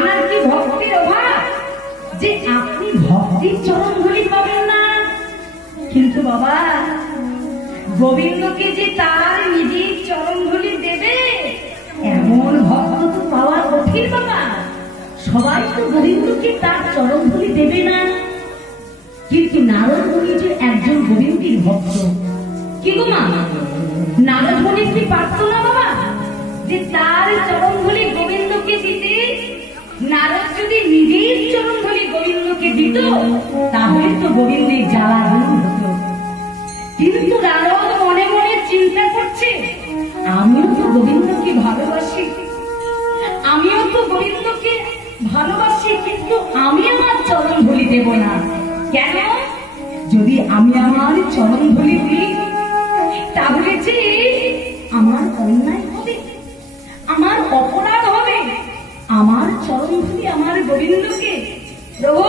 আপনার কি ভক্তির অভাব যে আপনি ভক্তির চরণ ধুলি পাবেন না? কিন্তু বাবা, গোবিন্দকে যে তার নিজের চরণ ধুলি দেবে এমন ভক্ত তো পাওয়া কঠিন বাবা। সবাই তো গোবিন্দকে তার চরণ ধুলি দেবে না। কিন্তু নারদ মুনি যে একজন গোবিন্দের ভক্ত, কি গো মা, নারদ মুনি কি পারত না বাবা যে তার চরণ ধুলি গোবিন্দকে দিতে? নারদ যদি নিজের চরণ ধুলি গোবিন্দকে দিত তাহলে তো গোবিন্দের জ্বালা দূর হতো। কিন্তু নারদ মনে মনে চিন্তা করছে, আমিও তো গোবিন্দকে ভালোবাসি, আমিও তো গোবিন্দকে ভালোবাসি, কিন্তু আমি আমার চরণ ধুলি দেব না। কেন? যদি আমি আমার চরণ ধুলি দিই তাহলে যে আমার অন্যায় হবে, আমার অপরাধ হবে। আমার চরণ ধুলি আমার গোবিন্দকে, প্রভু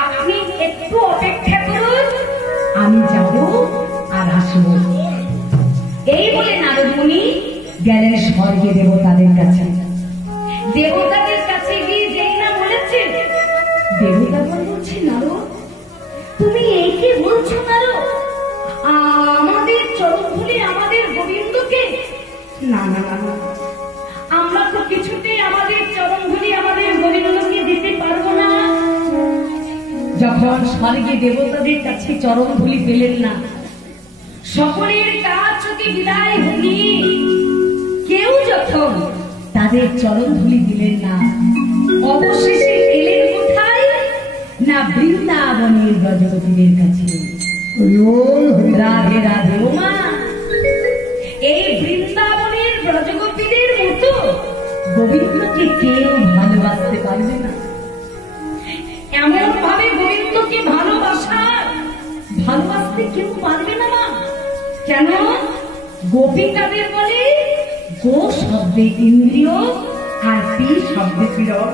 আপনি একটু অপেক্ষা করুন, আমি যাব আর আসব। এই বলে নারদ মুনি গেলেন স্বর্গে দেবতাদের কাছে। দেবতাদের কাছে গিয়ে যেই না বলেছে, দেবতাগণ বলছে, নারদ তুমি এই কি বলছো নারদ, আমাদের চরণ ধুলি আমাদের গোবিন্দকে? না না না, আমরা তো কিছুতেই আমাদের চরণ ধুলি আমাদের গোবিন্দকে দিতে পারবো না। যখন স্বর্গে দেবতাদের কাছে চরণ ধুলি পেলেন না, সকলের কাছ থেকে বিদায় হলি কেউ যখন তাদের চরণ ধুলি দিলেন না, অবশেষে এলেন কোথায় না বৃন্দাবনের ব্রজগোপীদের কাছে। রাধে রাধে। ওমা, এই বৃন্দাবনের ব্রজগোপীদের মতো গোবিন্দকে কেউ ভালোবাসতে পারবে না। এমন ভাবে গোবিন্দকে ভালোবাসতে কেউ পারবে না। কেন? গোপী কাদের বলে? গো শব্দে ইন্দ্রিয় আর পি শব্দে পীড়ন।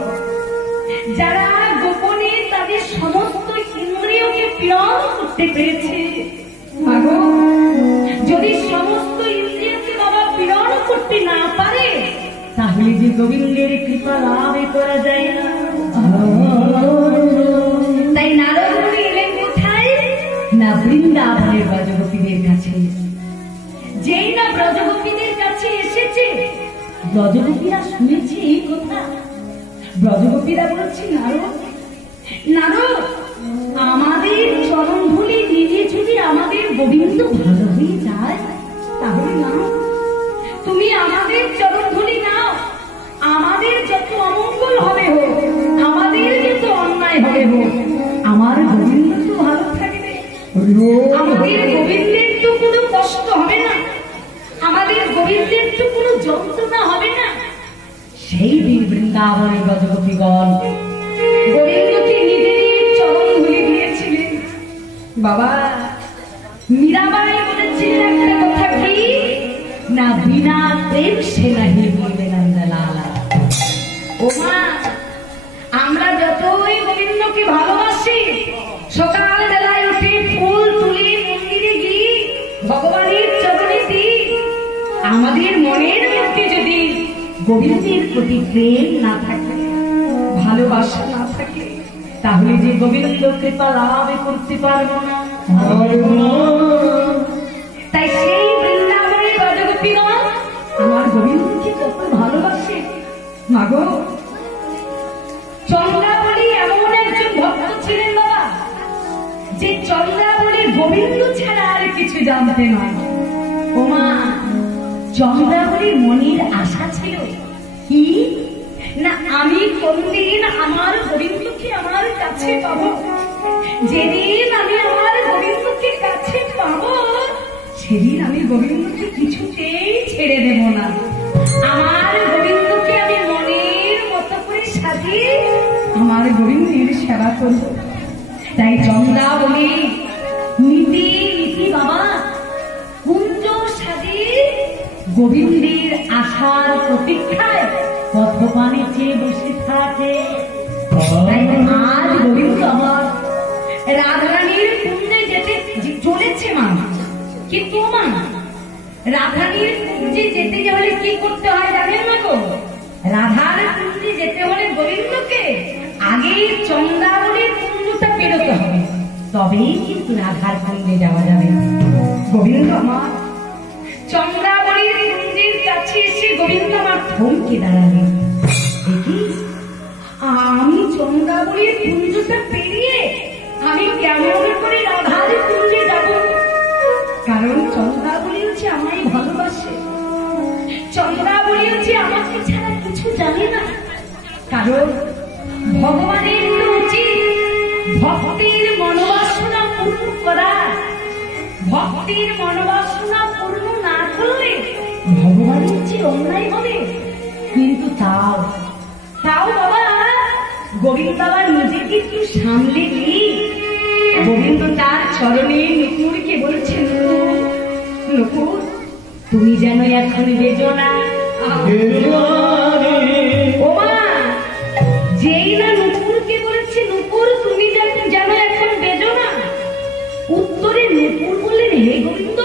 যারা গোপনে তাদের সমস্ত ইন্দ্রিয়কে পীড়ন করতে পেরেছে, যদি সমস্ত ইন্দ্রিয়কে বাবা পীড়ন করতে না পারে তাহলে যে গোবিন্দের কৃপা লাভ করা যায় না। তাই নারদ মুনি এলেন কোথায় না বৃন্দাবনের ব্রজগোপীদের কাছে। যেই না ব্রজগোপীদের কাছে এসেছে, ব্রজগোপীরা শুনেছে এই কথা। ব্রজগোপীরা বলছে, নারদ নারদ আমাদের চরণ ধুলি নিয়ে যদি আমাদের গোবিন্দ ভালো হয়ে যায় তাহলে না, তুমি আমাদের চরণ ধুলি নাও, আমাদের যত অমঙ্গল হবে হোক, আমাদের যত অন্যায় হবে হোক, আমার গোবিন্দ তো ভালো থাকবে, আমাদের গোবিন্দের তো কোনো কষ্ট হবে না, আমাদের গোবিন্দের তো কোনো যন্ত্রণা হবে না। সেই দিন বৃন্দাবনের ব্রজগোপীগণ গোবিন্দকে নিজের চরণ ধুলি দিয়েছিলেন। বাবা, মীরাবাই বলেছিলেন একটা কথা, কি না বিনা প্রেম সে নাহি বলবে নন্দলালা। ওমা, আমরা যতই গোবিন্দকে ভালোবাসি, সকাল বেলায় উঠে ফুল তুলি মন্দিরে গিয়ে ভগবানের চরণে দিই, আমাদের মনের মধ্যে যদি গোবিন্দের প্রতি প্রেম না থাকে, ভালোবাসা না থাকে, তাহলে যে গোবিন্দ কৃপা লাভ করতে পারবো না। তাই সেই বৃন্দাবনের ব্রজগোপীগণ আমার গোবিন্দকে কত ভালোবাসে। মাগো, চন্দ্রাবলী এমন একজন ভক্ত ছিলেন বাবা, যে চন্দ্রাবলী গোবিন্দ ছাড়া আর কিছু জানতে নয়। ওমা, চন্দ্রাবলীর মনের আশা ছিল কি না, আমি কোনদিন আমার গোবিন্দকে আমার কাছে পাবো। যেদিন আমি আমার গোবিন্দকে কাছে পাবো সেদিন আমি গোবিন্দকে কিছুতেই ছেড়ে দেব না। আমার গোবিন্দকে আমি মনের মতো করে সাজিয়ে আমার গোবিন্দের সেবা করব। তাই চন্দ্রাবলী নীতি নীতি বাবা কুঞ্জ সাজিয়ে গোবিন্দের আশার প্রতীক্ষায় পথপানে চেয়ে বসে থাকে। আজ গোবিন্দ আমার রাধারানীর কুঞ্জে যেতে চলেছে মা, কিন্তু মা রাধারানীর কুঞ্জে যেতে হলে কি করতে হয় জানেন না গো? রাধার কুঞ্জে যেতে হলে গোবিন্দকে আগে চন্দ্রাবলীর কুঞ্জটা পেরোতে হবে, তবেই কিন্তু রাধার কুঞ্জে যাওয়া যাবে। গোবিন্দ আমার চন্দ্রাবলীর কুঞ্জের কাছে এসে গোবিন্দ আমার থমকে দাঁড়ালেন। দেখি আমি চন্দ্রাবলীর কুঞ্জটা পেরিয়ে আমি কেমন করে রাধার কুঞ্জে যাব? কারণ চন্দ্রাবলী হচ্ছে আমায় ভালোবাসে, চন্দ্রাবলী হচ্ছে আমাকে ছাড়া কিছু জানে না। কারণ ভগবানের তো উচিত ভক্তির মনোবাসনা পূর্ণ করা, ভক্তির মনোবাসনা পূর্ণ না করলে ভগবানের যে অন্যায় হবে। কিন্তু তাও বাবা গোবিন্দ আবার নিজেকে একটু সামলে নিয়ে গোবিন্দ তার চরণে নুপুরকে বলছেন, নুপুর তুমি যেন এখন বেজো না। ওমা যেই না নুপুরকে বলেছে নুপুর তুমি যেন এখন বেজো না, উত্তরে নুপুর বললেন, হে গোবিন্দ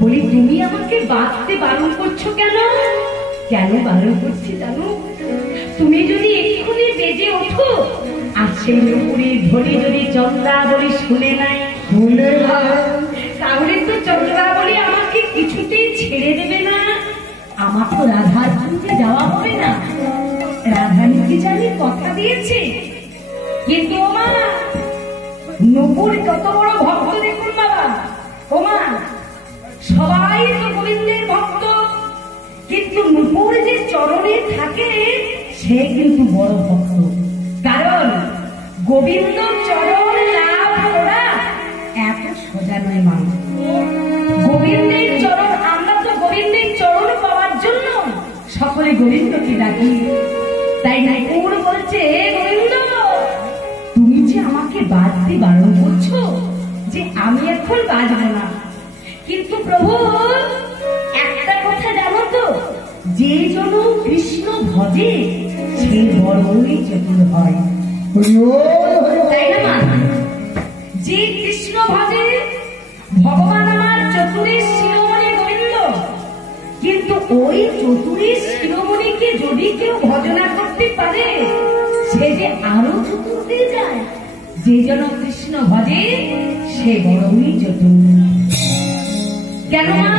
বলি তুমি আমাকে বাঁচতে বারণ করছো কেন? কেন বারণ করছি জানো? তুমি যদি এক্ষুনি বেজে ওঠো আর সেই নুপুরের ধ্বনি যদি চন্দ্রাবলী শুনে নাই, তাহলে তো চন্দ্রাবলী আমাকে কিছুতেই ছেড়ে দেবে না, আমার তো রাধার কুঞ্জে যাওয়া হবে না। রাধানী কি জানি কথা দিয়েছে। কিন্তু ওমা নুপুর কত বড় ভক্ত দেখুন বাবা। ওমা সবাই তো গোবিন্দের ভক্ত, কিন্তু নুপুর যে চরণে থাকে সে কিন্তু বড় ভক্ত। কারণ গোবিন্দ চরণ লাভ করা এত সোজা নয় মানুষ। গোবিন্দের চরণ, আমরা তো গোবিন্দের চরণ পাওয়ার জন্য সকলে গোবিন্দকে ডাকি। তাই নুপুর বলছে, গোবিন্দ তুমি যে আমাকে বাজতে বারণ করছো যে আমি এখন বাজবো না, কিন্তু প্রভু একটা কথা জানো তো, যে জন কৃষ্ণ ভজে সে বড়ই চতুর হয়। তাই না মা? যে কৃষ্ণ ভজে ভগবান আমার চতুরের শিরোমণি গোবিন্দ, কিন্তু ওই চতুরের শিরোমণিকে যদি কেউ ভজনা করতে পারে সে যে আরো চতুর হয়ে যায়। যে জন কৃষ্ণ ভজে সে বড়ই চতুর। কেন মা,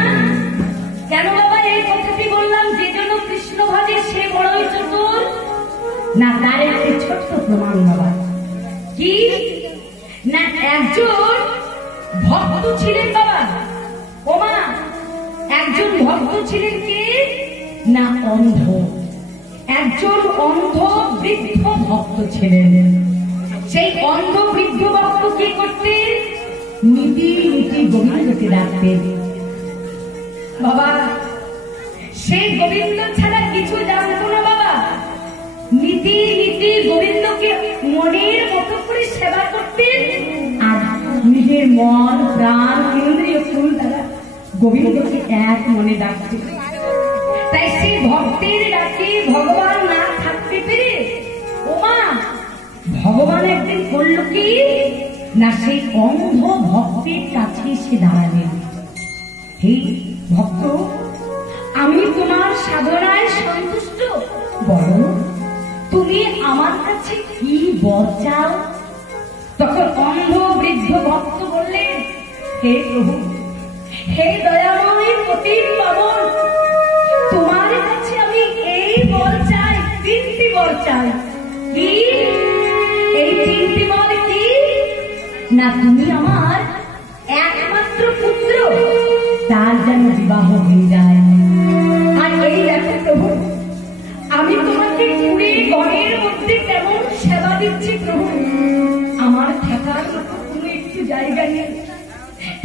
কেন বাবা এই কথাটি বললাম যে জন কৃষ্ণ ভজে সে বড়ই চতুর? না তার একটি ছোট্ট প্রমাণ বাবা। কি না, একজন ভক্ত ছিলেন বাবা। ওমা একজন ভক্ত ছিলেন কে না অন্ধ, একজন অন্ধ বৃদ্ধ ভক্ত ছিলেন। সেই অন্ধ বৃদ্ধ ভক্ত কি করতেন? নীতি নীতি গোবিন্দকে ডাকতেন। বাবা সেই গোবিন্দ ছাড়া কিছু জানতো না বাবা। নীতি নীতি গোবিন্দকে মনের মতো করে সেবা করতেন আর নিজের মন প্রাণ ইন্দ্রিয় ফুল দ্বারা গোবিন্দকে এক মনে ডাকতেন। তাই সেই ভক্তের ডাকে ভগবান না থাকতে পেরে ওমা ভগবান একদিন করল কি না, সেই অন্ধ ভক্তের কাছে এসে দাঁড়ালেন। হে ভক্ত, আমি তোমার সাধনায় সন্তুষ্ট, বলো তুমি আমার কাছে কি বর চাও? তখন অন্ধ বৃদ্ধ ভক্ত বললেন, হে প্রভু, হে দয়াময় পতিত পাবন, তোমার কাছে আমি এই বর চাই, তিনটি বর চাই। কি এই তিনটি বর? কি না, তুমি আমার একমাত্র পুত্র, তার যেন বিবাহ হয়ে যায়। আর এই দেখো প্রভু, আমি তোমাকে পুরী গণের মধ্যে কেমন সেবা দিচ্ছি প্রভু, আমার থাকার মতো কোনো একটু জায়গা নেই,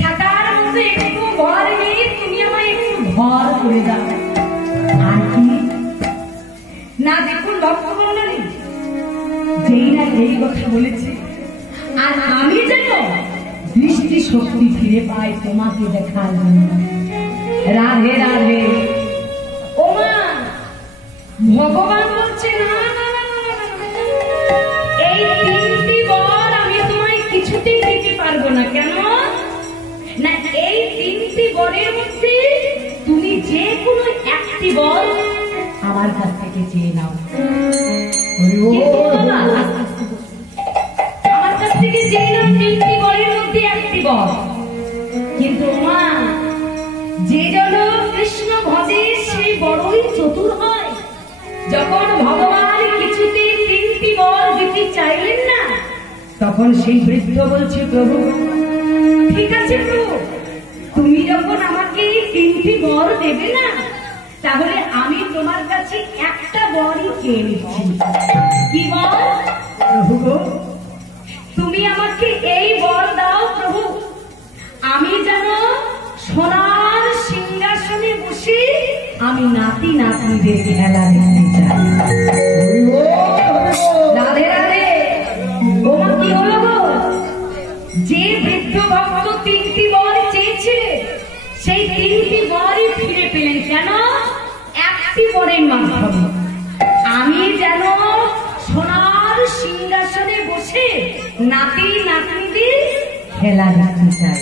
থাকার মতো একটু ঘর নেই, তুমি আমায় একটু ঘর করে দাও। আর কি না, দেখুন ভক্তমণ্ডলী, যেই না এই কথা বলেছে, আর আমি যেন দৃষ্টি শক্তি ফিরে পাই তোমাকে দেখার জন্য। রাধে রাধে। ওমা ভগবান বলছে, না এই তিনটি বর আমি তোমায় কিছুতেই দিতে পারবো না। কেন না, এই তিনটি বরের মধ্যে তুমি যে কোনো একটি বর আমার কাছ থেকে চেয়ে নাও। কিন্তু বাবা আমার কাছ থেকে যেই না 3টি বরের মধ্যে একটি বর, কিন্তু মা যে জন কৃষ্ণ ভজে সেই বড়ই চতুর হয়। যখন ভগবান কিছুতে 3টি বর দিতে চাইলেন না, তখন সেই বৃদ্ধ বলছে, প্রভু ঠিক আছে প্রভু, তুমি যখন আমাকে 3টি বর দেবে না, তাহলে আমি তোমার কাছে একটা বরই চেয়ে নিচ্ছি। কি বর? প্রভু তুমি আমাকে এই বর দাও প্রভু, আমি যেন সোনার সিংহাসনে বসে আমি নাতি নাতনিদের খেলা দেখতে চাই। রাধে রাধে। ওমা কি হলো গো? যে বৃদ্ধ ভক্ত 3টি বর চেয়েছে, সেই 3টি বরই ফিরে পেলেন। কেন? একটি বরের মাধ্যমে। আমি যেন সোনার সিংহাসনে বসে নাতি নাতনিদের খেলা দেখতে চাই।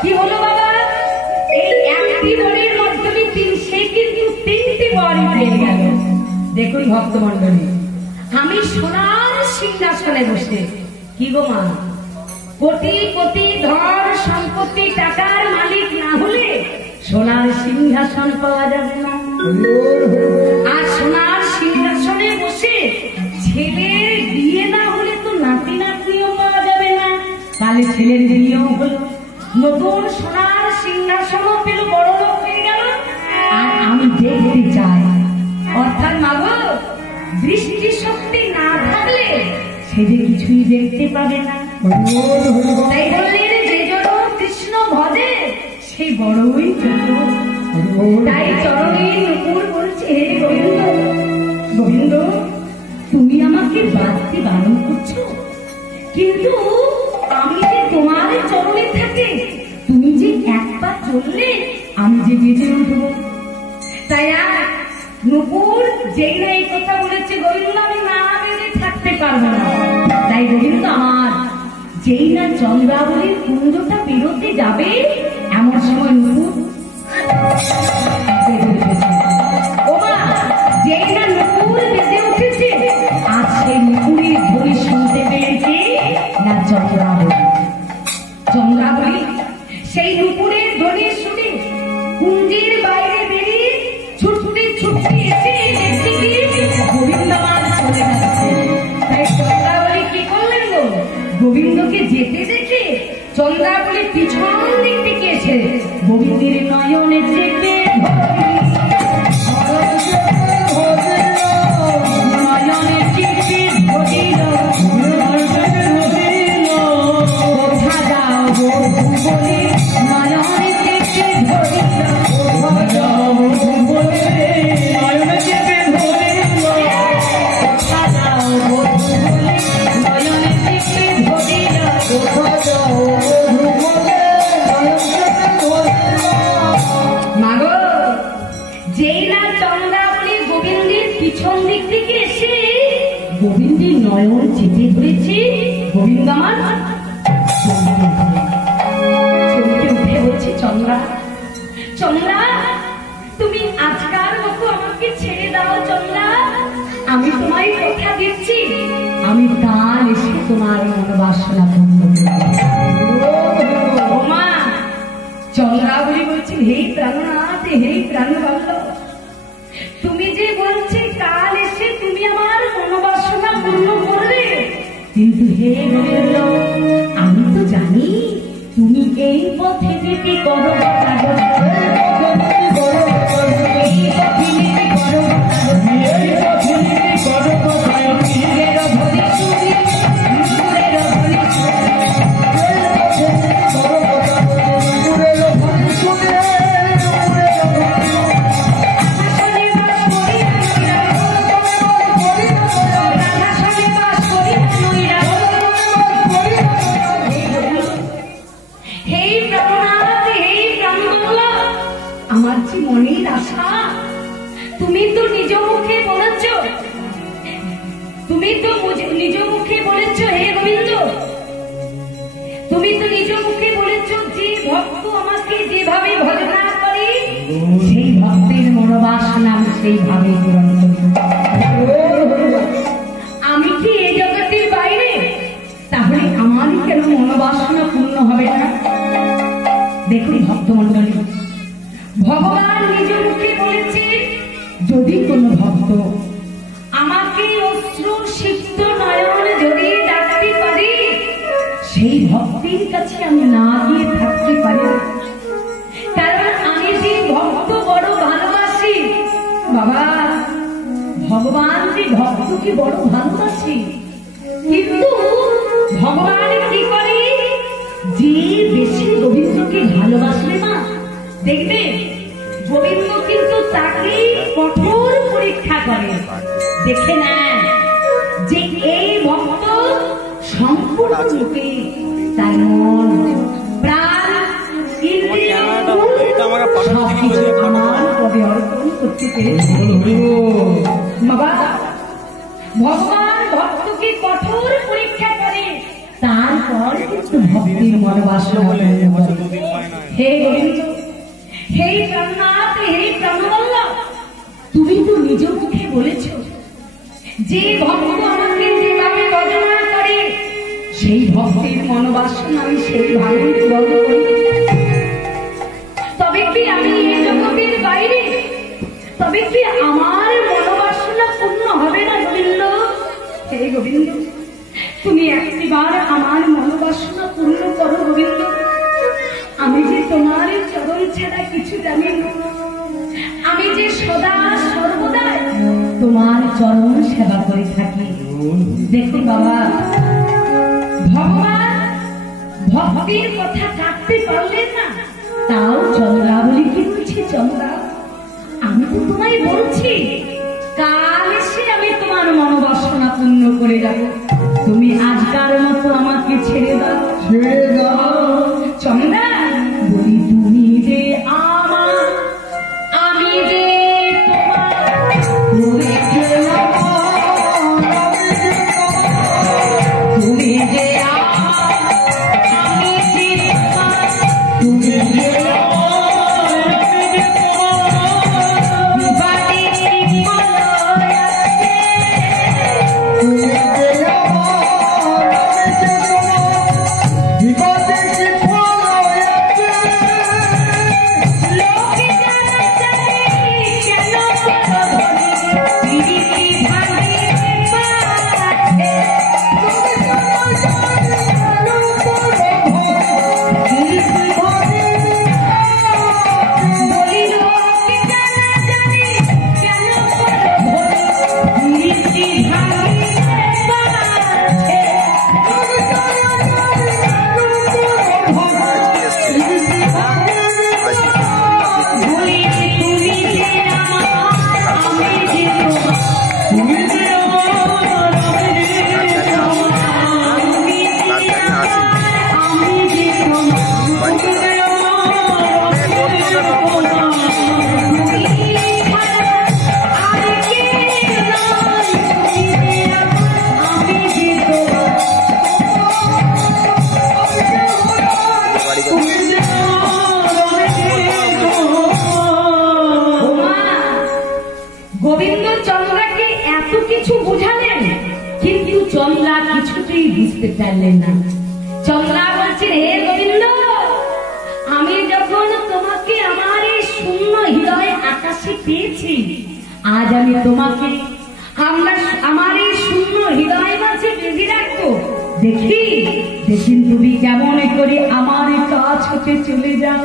কি হলো বাবা? এই একটি বরের মাধ্যমে সে কিন্তু 3টি বরই পেয়ে গেল। দেখুন ভক্তমন্ডলী, আমি সোনার সিংহাসনে বসে, কি গো মা, কোটি কোটি ধন সম্পত্তি টাকার মালিক না হলে সোনার সিংহাসন পাওয়া যাবে না। আর সোনার সিংহাসনে বসে ছেলের বিয়ে না হলে তো নাতি নাতনিও পাওয়া যাবে না। তাহলে ছেলের বিয়েও হলো, নতুন সোনার সিংহাসনও পেল, বড় লোক হয়ে গেল। আর আমি দেখতে চাই, অর্থাৎ মাগো দৃষ্টি শক্তি না থাকলে সে যে কিছুই দেখতে পাবে না। তাই বললেন যে জন কৃষ্ণ ভজে সেই বড়ই চতুর। তাই চরণে নুপুর বলছে, হে গোবিন্দ, গোবিন্দ তুমি আমাকে বাঁচতে বারণ করছো, কিন্তু আমি যে তোমার চরণে থাকি, তুমি যে একবার চললে আমি যে বেঁচে উঠব। তাই আর নুপুর যেই না এই কথা বলেছে, গোবিন্দ আমি না বেঁচে থাকতে পারবো না। তাই গোবিন্দ আমার যেই না চন্দ্রাবলীর কুঞ্জটা বেরোতে যাবে, এমন সময় নুপুর ওমা যেই না নুপুর বেঁচে উঠেছে, আর সেই নুপুরের ধ্বনি শুনতে পেয়েছে না চন্দ্রাবলী। চন্দ্রাবলী সেই নুপুরের ধ্বনি শুনে কুঞ্জের বাইরে বেরিয়ে ছুটতে ছুটতে এসে দেখতে গিয়ে গোবিন্দমান চলে যাচ্ছে। তাই চন্দ্রাবলী কি করলেন গো? গোবিন্দকে যেতে দেখে চন্দ্রাবলী পিছন দিক থেকে এসে গোবিন্দের নয়নে চেপে নয়নে চেপে ধরিল, কোথা যাও বলে নয়নে চেপে ধরিল, কোথা যাও বলে নয়নে চেপে ধরিল, কোথা যাও বলে নয়নে চেপে ধরিল, কোথা যাও বলে মাগো যেই না চন্দ্রাবলী গোবিন্দের পিছন দিক থেকে এসে গোবিন্দের নয়ন চেপে ধরেছে, গোবিন্দ আমার চমকে উঠে বলছে, চন্দ্রা চন্দ্রা তুমি আজকার মতো আমাকে ছেড়ে দাও চন্দ্রা, আমি তোমায় কথা দিচ্ছি, আমি কাল এসে তোমার মনোবাসনা পূর্ণ করব। মা চন্দ্রাবলী বলছি, হে প্রাণনাথ, হে প্রাণবল্লভ, তুমি যে বলছে কাল এসে তুমি আমার মনোবাসনা পূর্ণ করবে, কিন্তু হে গোবিন্দ আমি তো জানি তুমি এই পথে যেতে করো মনের আশা, তুমি তো নিজ মুখে বলেছ, তুমি তো নিজ মুখে বলেছ, হে গোবিন্দ তুমি তো নিজ মুখে বলেছ যে ভক্ত আমাকে যেভাবে ভজনা করে সেই ভক্তের মনোবাসনা সেইভাবে পূরণ করি। কোন ভক্ত আমাকে অশ্রু সিক্ত নয়ন যদি ডাকতে পারে, সেই ভক্তির কাছে আমি না গিয়ে থাকতে পারি না। কারণ আমি যে ভক্ত বড় ভালোবাসি বাবা, ভগবান যে ভক্তকে বড় ভালোবাসি, কিন্তু ভগবান কি করে, যে বেশি গোবিন্দকে ভালোবাসবে না, দেখবে গোবিন্দ কিন্তু তাকে কঠোর পরীক্ষা করে, দেখে নেন যে এই ভক্ত সম্পূর্ণরূপে তার মন প্রাণ সবকিছু আমার পদে অর্পণ করতে পেরেছে। বাবা, ভগবান ভক্তকে কঠোর পরীক্ষা করে, তারপর কিন্তু ভক্তির মনোবাসনা বলে। হে গোবিন্দ, হে প্রাণনাথ, হে প্রাণবল্লভ, তুমি তো নিজ মুখে বলেছ যে ভক্ত আমাকে যেভাবে ভজনা করে, সেই ভক্তির মনোবাসনা আমি সেইভাবে পূরণ করি। তবে কি আমি এই জগতের বাইরে, তবে কি আমার মনোবাসনা পূর্ণ হবে না গোবিন্দ? হে গোবিন্দ, তুমি একটিবার আমার মনোবাসনা পূর্ণ করো গোবিন্দ। আমি যে তোমার চরণ ছাড়া কিছু জানি না, আমি যে সদা সর্বদা তোমার চরণ সেবা করে থাকি। দেখুন বাবা, ভগবান ভক্তির কথা কাটতে পারলেন না, তাও চন্দ্রাবলী কি বলছি, চন্দ্রা আমি তো তোমায় বলছি কাল এসে আমি তোমার মনোবাসনা পূর্ণ করে যাব, তুমি আজকার মতো আমাকে ছেড়ে দাও, ছেড়ে দাও। চন্দ্রা বলি তুমি যে আমার, আমি যে তুমি যে গোবিন্দ চন্দ্রাকে এত কিছু বুঝালেন, কিন্তু চন্দ্রা কিছুতেই বুঝতে পারলেন না। চন্দ্রা বলছেন, হে গোবিন্দ, আমি যখন তোমাকে আমার এই শূন্য হৃদয় আকাশে পেয়েছি, আজ আমি তোমাকে আমার এই শূন্য হৃদয় মাঝে বেঁধে রাখবো, দেখি দেখুন তুমি কেমন করে আমার কাছ হতে চলে যাও।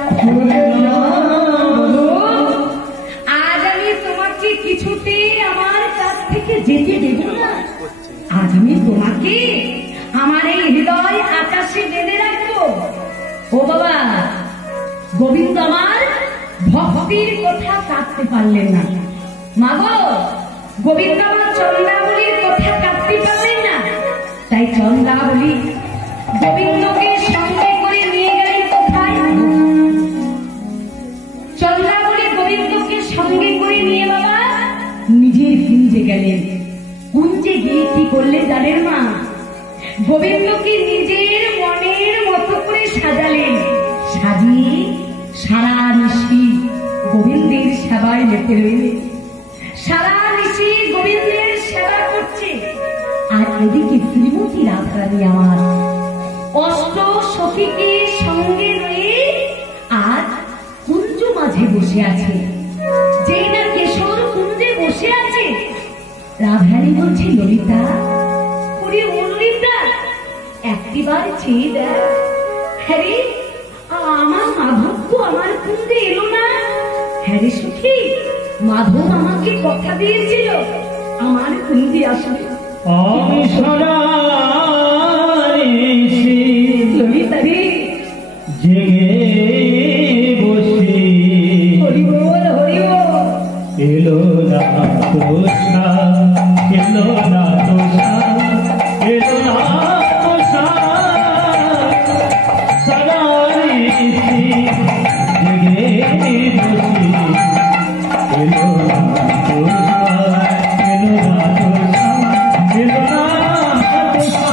আজ আমি তোমাকে কিছুতে আমার কাছ থেকে যেতে দেব না, আজ আমি তোমাকে আমার এই হৃদয় আকাশে বেঁধে রাখবো। ও বাবা, গোবিন্দ আমার ভক্তির কথা কাটতে পারলেন না। মাগো, গোবিন্দ আমার চন্দ্রাবলীর কথা কাটতে পারলেন না, তাই চন্দ্রাবলী গোবিন্দকে সঙ্গে করে নিয়ে গেলেন কোথায়? চন্দ্রাবলী গোবিন্দকে সঙ্গে করে নিয়ে বাবা নিজের কুঞ্জে গেলেন। কুঞ্জে গিয়ে কি করলে জানেন মা? গোবিন্দকে নিজের মনের মতো করে সাজালেন, সাজিয়ে সারা নিশি গোবিন্দের সেবায় লেগে রইলেন। সারা নিশি গোবিন্দের সেবা করছে, আর এদিকে শ্রীমতী রাধারানী আমার অষ্ট সখীকে সঙ্গে রয়ে আর কুঞ্জ মাঝে বসে আছে। যেই না কেশর কুঞ্জে বসে আছে, রাধারানী বলছে, ললিতা, ওরে ও ললিতা, একটিবার চেয়ে দেখ। হ্যাঁ রে, আমার মাধব তো আমার কুন্দে এলো না। হ্যাঁ রে সখী, মাধব আমাকে কথা দিয়েছিল আমার কুন্দে আসবে। আমি সারা ললিতা রে, জেগে বসি, হরি বল হরি বল। এলো না তোষা, এলো না তোষা, এলো না তোষা, সারা জেগে বসি, এলো না তোষা, এলো না তোষা, এলো না তোষা,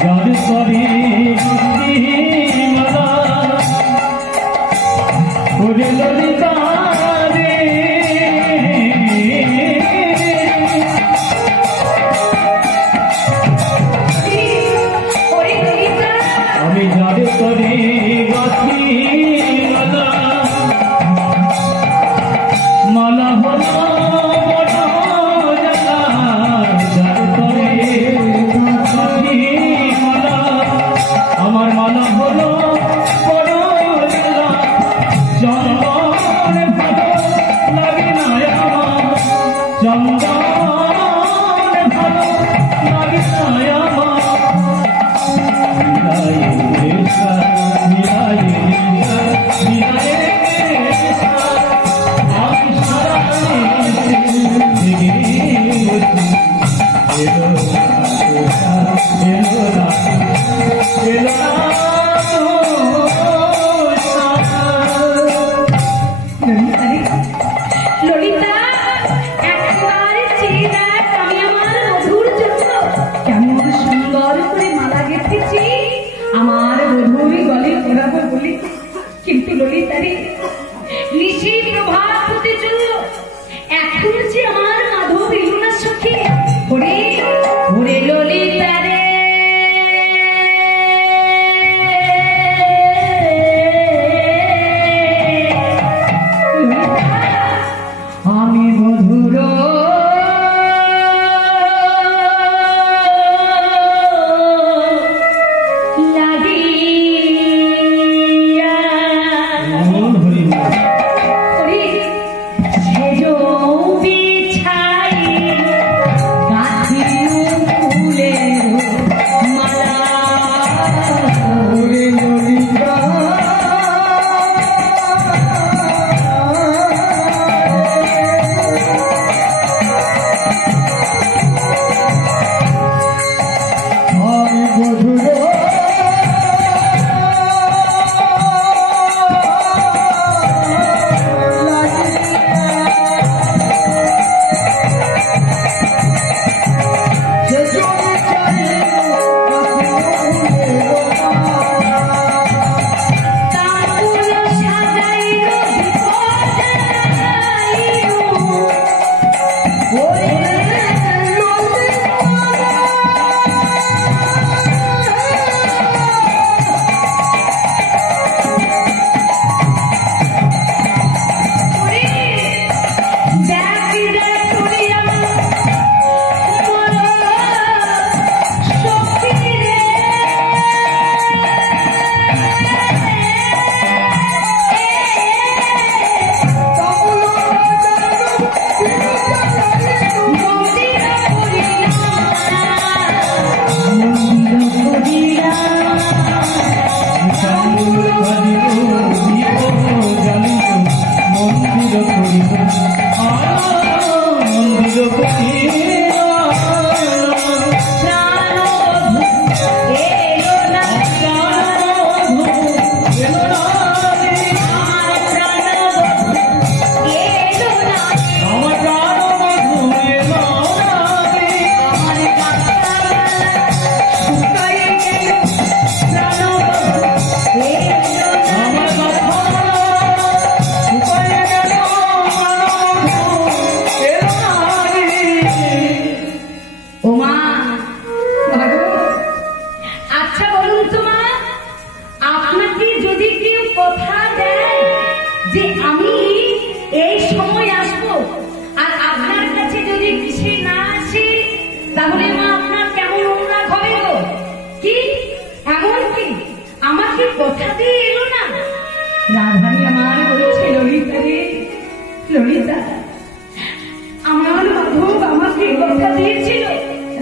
যার সরি মালা ওরে ললিতা রে, আমি যার সরি গাছি মালা, মালা হলো বড় জ্বালা, যার সরি গাছি মালা, আমার মালা হলো বড় জ্বালা, চন্দন ভালো লাগে না আমার, চন্দন ভালো লাগে না আমার, আমি সারা ললিতা, একবার চেয়ে দেখ, আমি আমার মধুর জন্য কেমন সুন্দর করে মালা গেঁথেছি আমার মধুর গলে পরাবো বলি। কিন্তু ললিতা রে, নিশি প্রভাত হতে চলল, এখন যে আমার মাধব এলো না সখী। ওরে ওরে ললিতা রে, আমি মধুর লাগিয়া ওরে সেজ বিছাই গাঁথিল ফুলের মালা। ওরে ললিতা,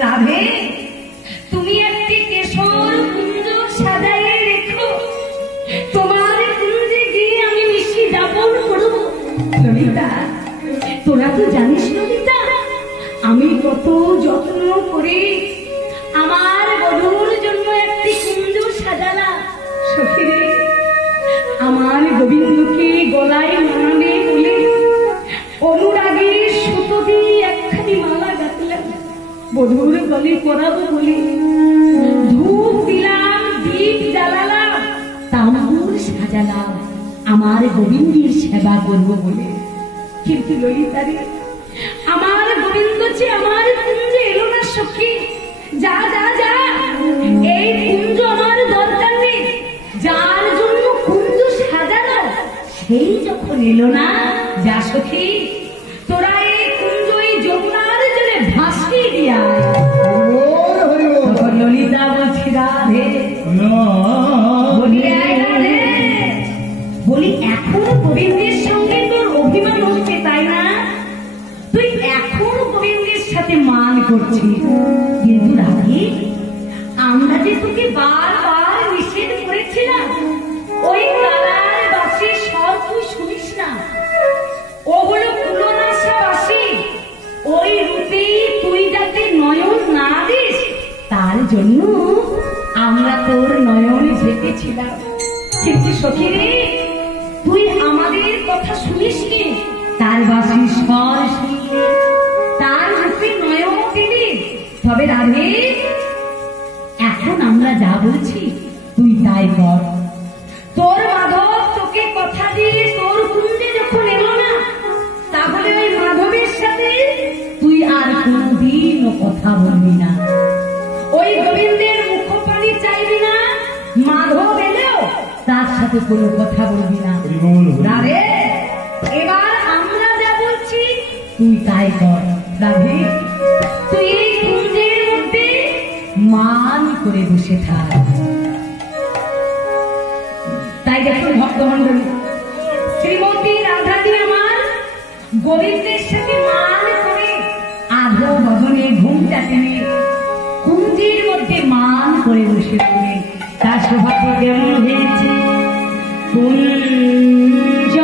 রাধে, তুমি একটি কেশর কুঞ্জ সাজাইয়ে রেখো, তোমার কুঞ্জে গিয়ে আমি মিষ্টি যাপন করব। ললিতা, তোরা তো জানিস ললিতা, আমি কত যত্ন করে আমার বধূর জন্য একটি কুঞ্জ সাজালাম। সখীরে, আমার গোবিন্দকে গলায় মানাবে বলে অনুরাগে সুতো দিয়ে একখানি মালা গাঁথলাম, বধূর গলে পরাবো বলে ধূপ দিলাম, দীপ জ্বালালাম, তাম্বুর সাজালাম আমার গোবিন্দের সেবা করবো বলে। কিন্তু ললিতারে, আমার গোবিন্দ যে আমার কুঞ্জে এলো না সখী। যা যা যা, এই কুঞ্জ আমার দরকার নেই। যার জন্য কুঞ্জ সাজানো সেই যখন এলো না, যা সখী তোরা এই কুঞ্জ এই যমুনার জলে ভাসিয়ে দিয়া। তখন ললিতা বলছি রাধে, বলি রাধে, বলি এখন গোবিন্দের সঙ্গে তোর অভিমান হচ্ছে তাই না? তুই এখন গোবিন্দের সাথে মান করছিস, কিন্তু রাধে, আমরা যে তোকে বারবার নিষেধ করেছিলাম ওই কালার বাসি স্বর তুই শুনিস না। ও হলো কুলনাশাবাসী, ওই রূপে তুই যাতে নয়ন না দিস তার জন্য আমরা তোর নয়ন ঝেঁকেছিলাম। কিন্তু সখীরে, তুই আমাদের কথা শুনিস নি, তার বাসি স্বর শুনলি, তার রূপে নয়ন দিলি। তবে রাধে, এখন আমরা যা বলছি তুই তাই কর। তোর মাধব তোকে কথা দিয়ে তোর কুঞ্জে যখন এলো না, তাহলে ওই মাধবের সাথে তুই আর কোনদিনও কথা বলবি না, ওই গোবিন্দের মুখপানি চাইবি না। মাধব এলেও তার সাথে কোনো কথা বলবি না। রাধে, এবার আমরা যা বলছি তুই তাই কর। রাধে, তুই এই কুঞ্জের মধ্যে মান করে বসে থাক। তাই দেখুন ভক্তমন্ডলী, শ্রীমতী রাধাজি আমার গোবিন্দের সাথে মান করে আধো ভবনে ঘুমটা টেনে কুঞ্জের মধ্যে মান করে বসে পড়ে তার সৌভাগ্য কেমন হয়েছে। কুঞ্জ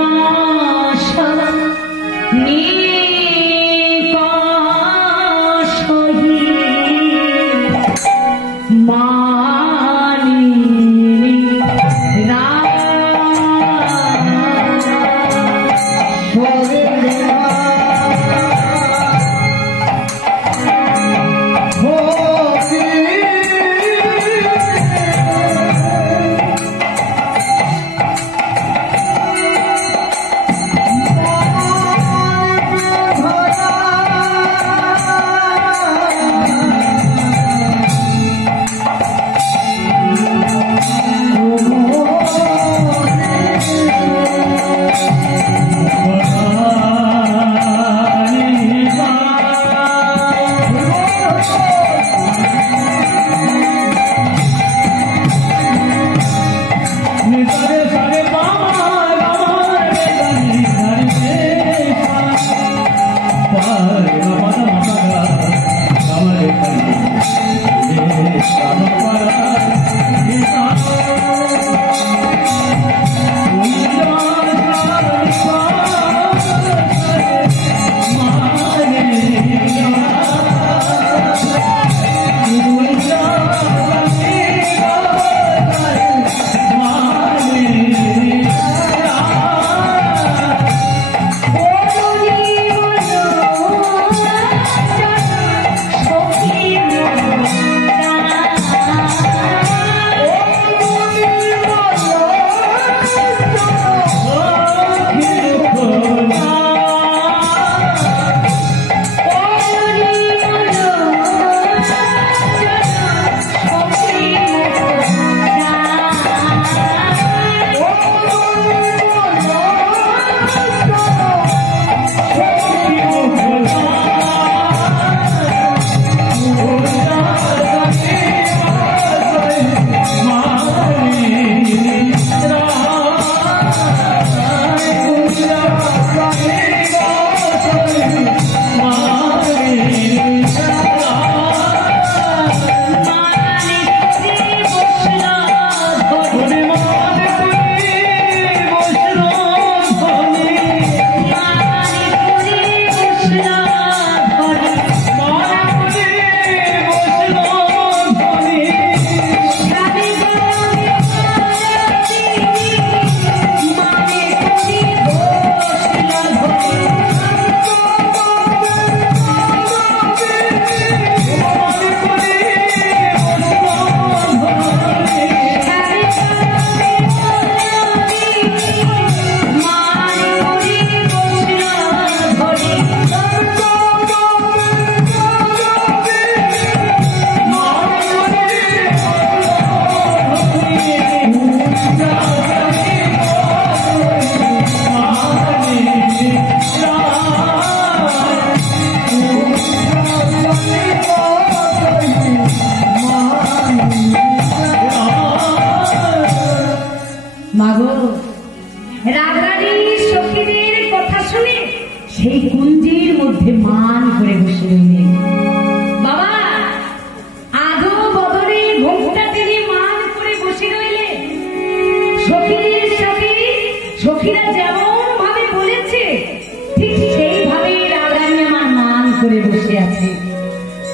করে বসে আছে,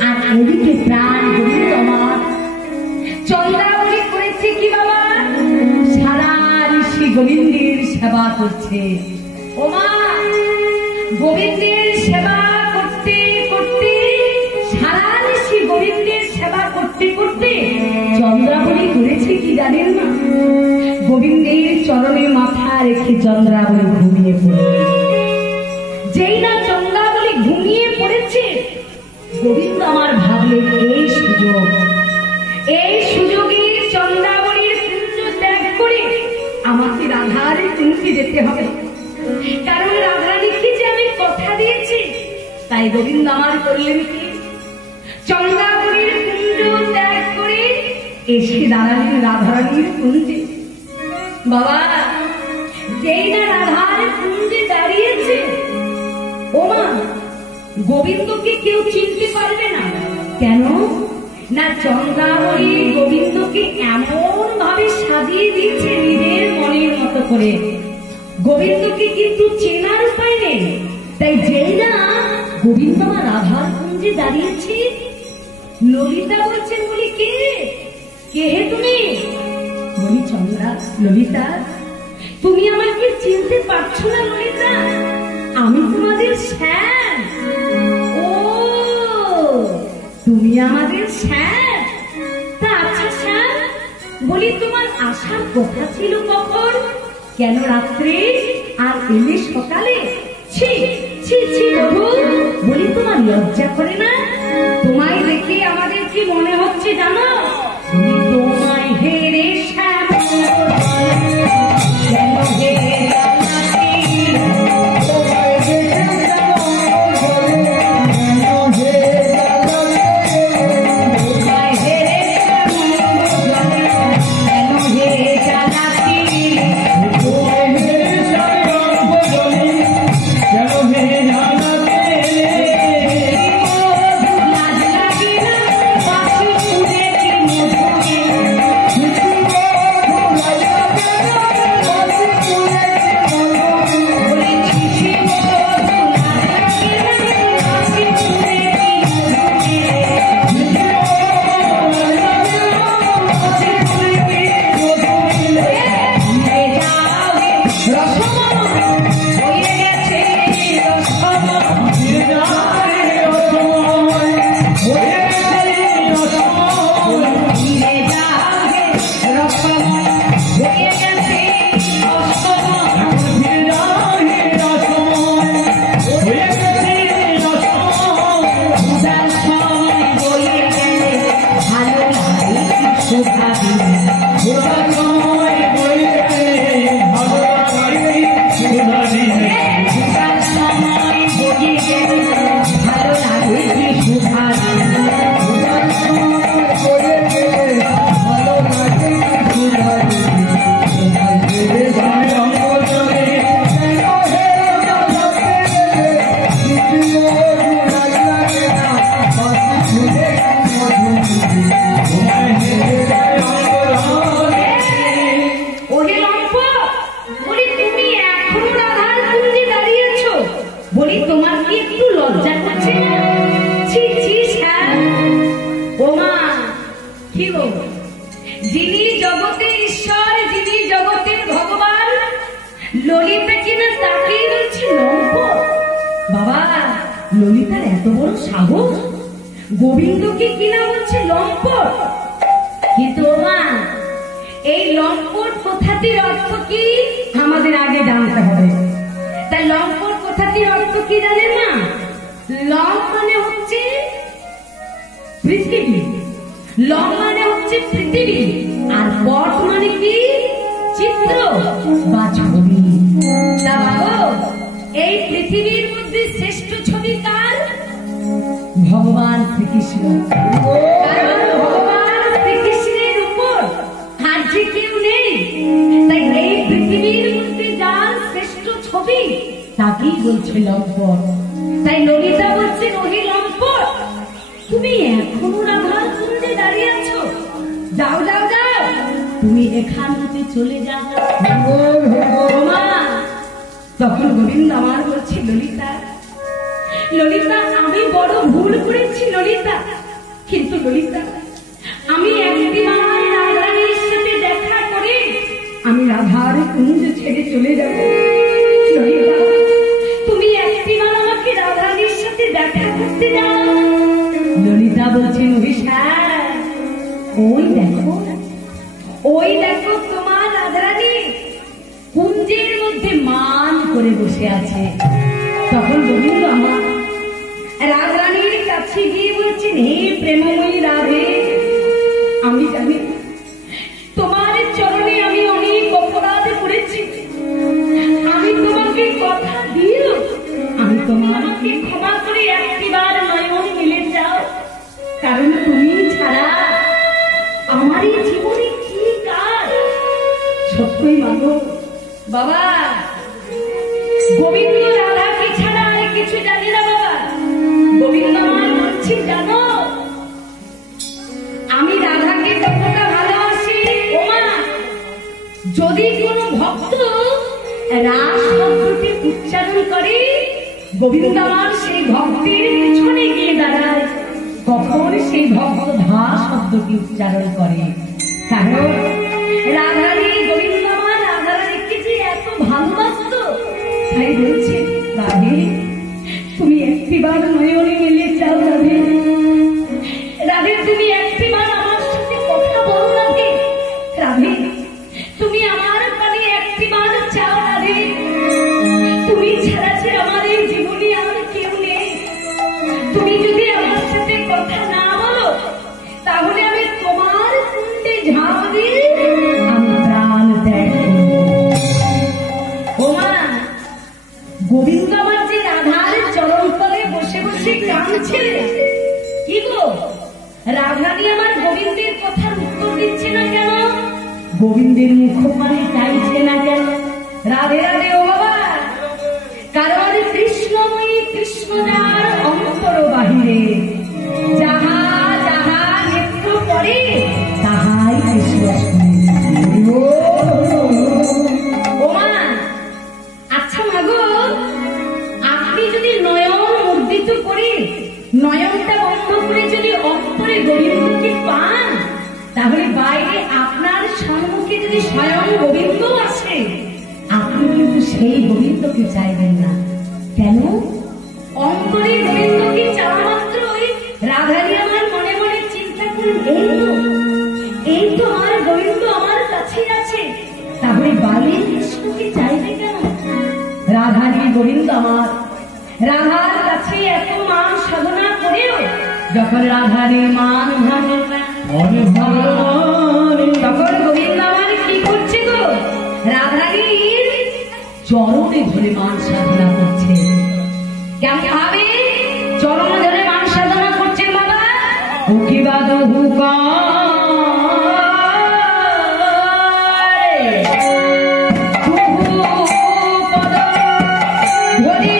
আর ওদিকে প্রাণ গোবিন্দ আমার চন্দ্রাবলী করেছে কি বাবা, সারা ঋষি গোবিন্দের সেবা করছে। ও মা, গোবিন্দের সেবা করতে করতে, সারা ঋষি গোবিন্দের সেবা করতে করতে চন্দ্রাবলী করেছে কি জানেন না? গোবিন্দের চরণে মাথা রেখে চন্দ্রাবলী ঘুমিয়ে পড়ে। যেই না চন্দ্রাবলী ঘুমিয়ে পড়েছে, গোবিন্দ আমার ভাবলেন এই সুযোগে চন্দ্রাবলীর কুঞ্জ ত্যাগ করে আমাকে রাধার কুঞ্জে যেতে হবে, কারণ রাধারানীকে যে আমি কথা দিয়েছি। তাই গোবিন্দ আমার করলেন কি, চন্দ্রাবলীর কুঞ্জ ত্যাগ করে এসে দাঁড়ালেন রাধারানীর কুঞ্জে। বাবা, যেই না রাধার কুঞ্জে দাঁড়িয়েছে, ও মা, গোবিন্দকে কেউ চিনতে পারবে না। কেন না, চন্দ্রাবলী গোবিন্দকে এমন ভাবে সাজিয়ে দিচ্ছে নিজের মনের মতো করে, গোবিন্দকে কিন্তু চেনার উপায় নেই। তাই যেই না গোবিন্দ আমার রাধার কুঞ্জে দাঁড়িয়েছে, ললিতা বলছেন, বলি কে কে হে তুমি? বলি চন্দ্রা, ললিতা তুমি আমাকে চিনতে পারছো না ললিতা? আমি তোমাদের শ্যাম। ও, তুমি আমাদের শ্যাম? তা আচ্ছা শ্যাম, বলি তোমার আসার কথা ছিল কখন? কেন রাত্রে আর এলে সকালে? ছি ছি ছি বধূ, বলি তোমার লজ্জা করে না? তোমায় দেখে আমাদের কি মনে হচ্ছে জানো? তোমায় হেরে শ্যাম কেন হে ললিতার এত বড় সাহস, গোবিন্দকে কিনা বলছে লম্পট। কিন্তু মা, এই লম্পট কথাটির অর্থ কি আমাদের আগে জানতে হবে। তাই লম্পট কথাটির অর্থ কি জানেন না? লম মানে হচ্ছে পৃথিবী, লম মানে হচ্ছে পৃথিবী, আর পট মানে কি? চিত্র বা ছবি। তা বাবা, এই পৃথিবীর মধ্যে শ্রেষ্ঠ ছবি কার? ভগবান শ্রীকৃষ্ণ। কারণ ভগবান শ্রীকৃষ্ণের উপর আর যে কেউ নেই। তাই এই পৃথিবীর মধ্যে যার শ্রেষ্ঠ ছবি তাকেই বলছে লম্পট। তাই ললিতা বলছেন, ওহে লম্পট, তুমি এখনো রাধার কুঞ্জে দাঁড়িয়ে আছো? যাও যাও যাও, তুমি এখান থেকে চলে যাও। তখন গোবিন্দ আমার বলছে, ললিতা ললিতা, আমি বড় ভুল করেছি ললিতা, কিন্তু ললিতা আমি একটিবার রাধারানীর সাথে দেখা করে আমি রাধার কুঞ্জ ছেড়ে চলে যাব। ললিতা, তুমি একটিবার আমাকে রাধারানীর সাথে দেখা করতে দাও। ললিতা বলছে, হ্যাঁ, ওই দেখো তোমার রাধারানী কুঞ্জের মধ্যে মান করে বসে আছে। তখন গোবিন্দ আমার রাধারানীর কাছে গিয়ে বলছেন, হে প্রেমময়ী রাধে, আমি জানি তোমার চরণে আমি অনেক অপরাধ করেছি। আমি তোমাকে কথা দিল, আমি তোমাকে ক্ষমা করে একটিবার নয়ন মিলে যাও, কারণ তুমি ছাড়া আমার এই জীবনে কি কাজ। সত্যই মাগো বাবা, গোবিন্দ রাধাকে ছাড়া আর কিছু জানি না বাবা। গোবিন্দ আমার বলছি, জানো আমি রাধাকে কতটা ভালোবাসি। ওমা, যদি কোনো ভক্ত রাস শব্দটি উচ্চারণ করে, গোবিন্দ আমার সেই ভক্তের পিছনে গিয়ে দাঁড়ায়, কখন সেই ভক্ত ধা শব্দটি উচ্চারণ করে। কারণ রাধারানী, গোবিন্দ আমার রাধারানীকে যে এত ভালোবাসত, তাই বলছে, রাধে তুমি একটিবার নয়নে মিলে যাও। রাধে, রাধে তুমি একটিবার আমার সাথে কথা বলো। রাধে, রাধে তুমি আমার কানে একটিবার চাও। রাধে, তুমি ছাড়া যে আমার এই জীবনে আর কেউ নেই। তুমি যদি আমার সাথে কথা না বলো, তাহলে আমি তোমার কুণ্ডে ঝাঁপ দিয়ে আমি প্রাণ ত্যাগ করব। ওমা, গোবিন্দ আমার যে রাধার চরণ তলে বসে বসে কাঁদছে, কি গো রাধারানী আমার গোবিন্দের কথার উত্তর দিচ্ছে না কেন? গোবিন্দের মুখপানে চাইছে না কেন? রাধে রাধে ও বাবা, কারণ কৃষ্ণময়ী কৃষ্ণ যার অন্তর বাহিরে, যাহা যাহা নেত্র পড়ে তাহাই কৃষ্ণ শুনে। ওমা, আচ্ছা মাগো, আপনি যদি নয়ন মুদ্রিত করে, নয়নটা বন্ধ করে যদি অন্তরে গোবিন্দকে পান, তাহলে বাইরে আপনার সম্মুখে যদি স্বয়ং গোবিন্দ আসে, আপনি কিন্তু সেই গোবিন্দকে চাইবেন না। কেন? অন্তরে গোবিন্দকে চাওয়া মাত্রই রাধারানী আমার মনে মনে চিন্তা করুন, এই তো আমার গোবিন্দ আমার কাছে আছে, তাহলে বাইরে কৃষ্ণকে চাইবে কেন? রাধারানী গোবিন্দ আমার রাধার কাছে এত মান সাধনা করেও যখন রাধারানীর মান ভাঙল না, তখন গোবিন্দ আমার কি করছে গো? রাধারানীর চরণে ধরে মান সাধনা করছে। কেমন ভাবে চরণে ধরে মান সাধনা করছেন বাবা? উকিবাদ হুকা ধরে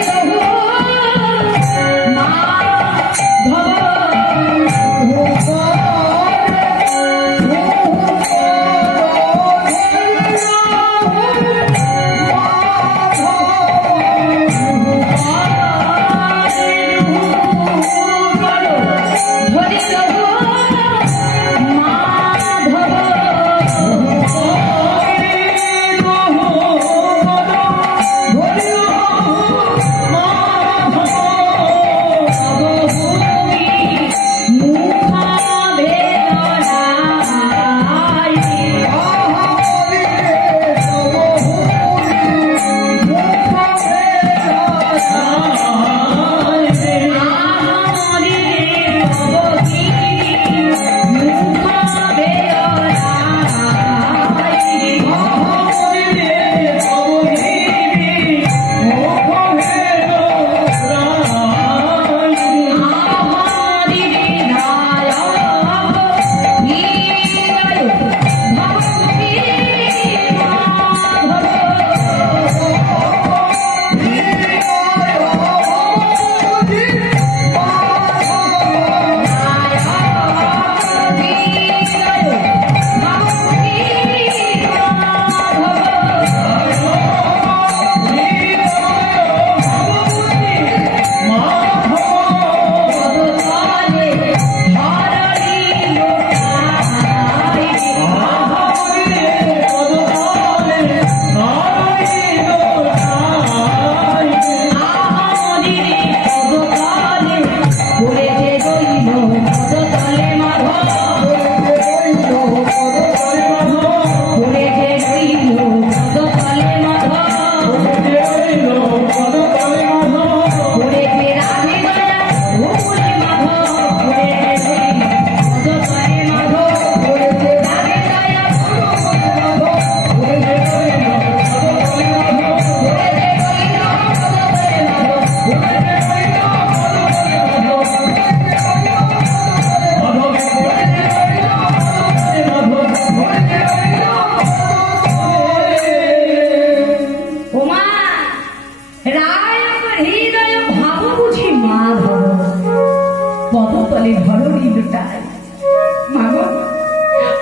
বলে ধরণী লুটায়। মাগো,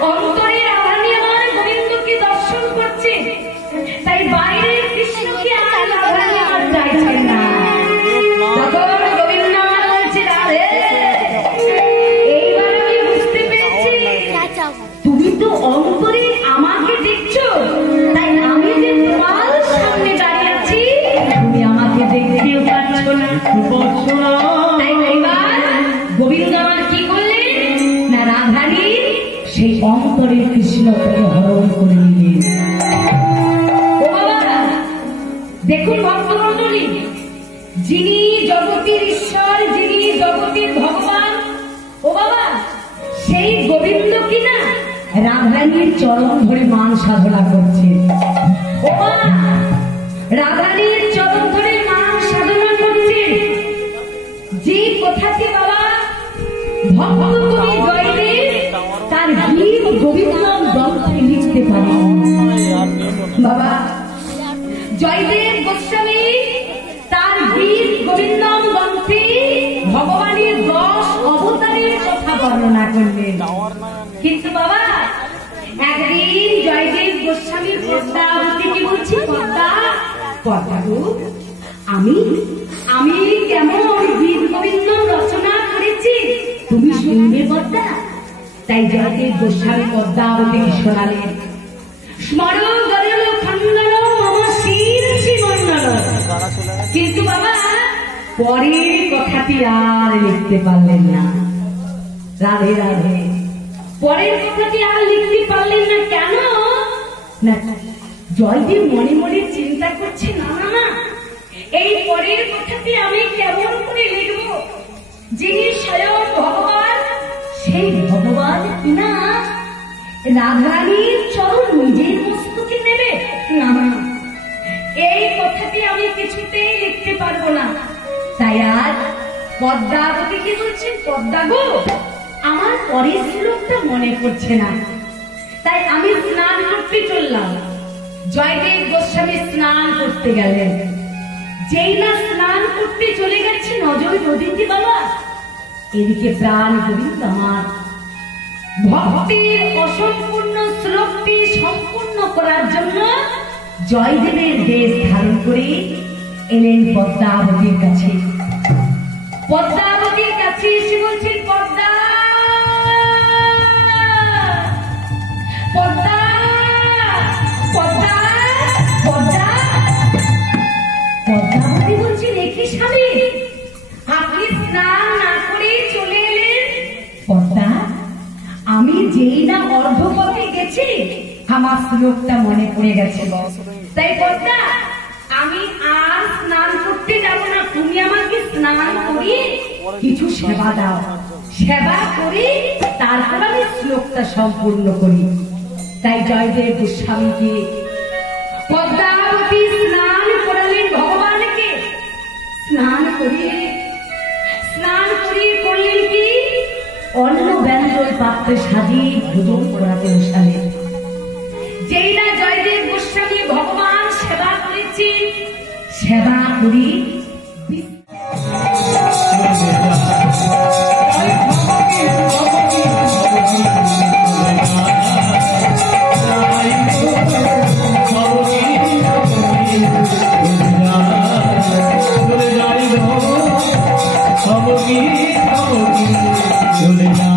অন্তরে রাধারানী আমার গোবিন্দকে দর্শন করছে, তাই বাইরের কৃষ্ণকে আর রাধারানী আমার চাইছেন না। তখন গোবিন্দ আমার বলছে, রাধে এইবার আমি বুঝতে পেরেছি তুমি তো অন্তরে আমাকে দেখছো, তাই আমি যে তোমার সামনে দাঁড়িয়ে আছি তুমি আমাকে দেখতেও পাচ্ছ না। তাই এইবার গোবিন্দ আমার কি করলেন না, রাধারী সেই অন্তরের কৃষ্ণকে হরণ করে নিলেন। ও বাবা দেখুন ভক্তমণ্ডলী, যিনি জগতের ঈশ্বর, যিনি জগতের ভগবান, ও বাবা সেই গোবিন্দ কিনা রাধারীর চরণ ধরে মান সাধনা করছে। ও মা, রাধারীর চরণ ধরে মান সাধনা করছে। যে কথাটি বাবা ভক্ত কবি জয়দেব তার গীত গোবিন্দম গ্রন্থে লিখতে পারে। বাবা জয়দেব গোস্বামী তার গীত গোবিন্দম গ্রন্থে ভগবানের 10 অবতারের কথা বর্ণনা করলেন। কিন্তু বাবা একদিন জয়দেব গোস্বামী পদ্মাবতীকে বলছি, পদ্মা গো, আমি কেমন গীত গোবিন্দ রচনা করেছি তুমি শুনবে পদ্মা? তাই জয়দেব গোস্বামী পদ্মাবতীকে শোনালেন। স্মরণ গরল খণ্ডন মম শীর্ষি মণ্ডল। কিন্তু বাবা পরের কথাটি আর লিখতে পারলেন না। রাধে রাধে, পরের কথাটি আর লিখতে পারলেন না। কেন না, জয়দেব মনে মনে চিন্তা করছে, না না না, এই পরের কথাটি আমি কেমন করে লিখব? যিনি স্বয়ং ভগবান, সেই ভগবান কিনা রাধারানীর চরণ নিজের মস্তকে নেবে? না না, এই কথাটি আমি কিছুতেই লিখতে পারবো না। তাই আর পদ্মাবতীকে বলছেন, পদ্মা গো, আমার পরের শ্লোকটা মনে পড়ছে না, তাই আমি স্নান করতে চললাম। জয়দেব গোস্বামী স্নান করতে গেলেন। যেই না স্নান করতে চলে গেছে নজর নদীতে বাবা, এদিকে প্রাণ গোবিন্দ আমার ভক্তির অসম্পূর্ণ শ্লোকটি সম্পূর্ণ করার জন্য জয়দেবের দেশ ধারণ করে এলেন পদ্মাবতীর কাছে। পদ্মাবতীর কাছে এসে বলছেন, পদ্মা পদ্মা পদ্মা পদ্মা। পদ্মাবতী বলছেন, একই স্বামী, আপনি স্নান না করে চলে এলেন? পদ্মা, আমি যেই না অর্ধপথে গেছি আমার শ্লোকটা মনে পড়ে গেছে। তাই পদ্মা, আমি আর স্নান করতে যাব না, তুমি আমাকে স্নান করিয়ে কিছু সেবা দাও, সেবা করে তারপর আমি শ্লোকটা সম্পূর্ণ করি। তাই জয়দেব গোস্বামীকে পদ্মাবতী স্নান করালেন ভগবানকে। স্নান করিয়ে করলেন কি, অন্ন ব্যঞ্জন পাত্রে সাজিয়ে ভোজন করাতে বসালেন। যেই না জয়দেব গোস্বামী ভগবান সেবা করেছি, সেবা করি চলে যা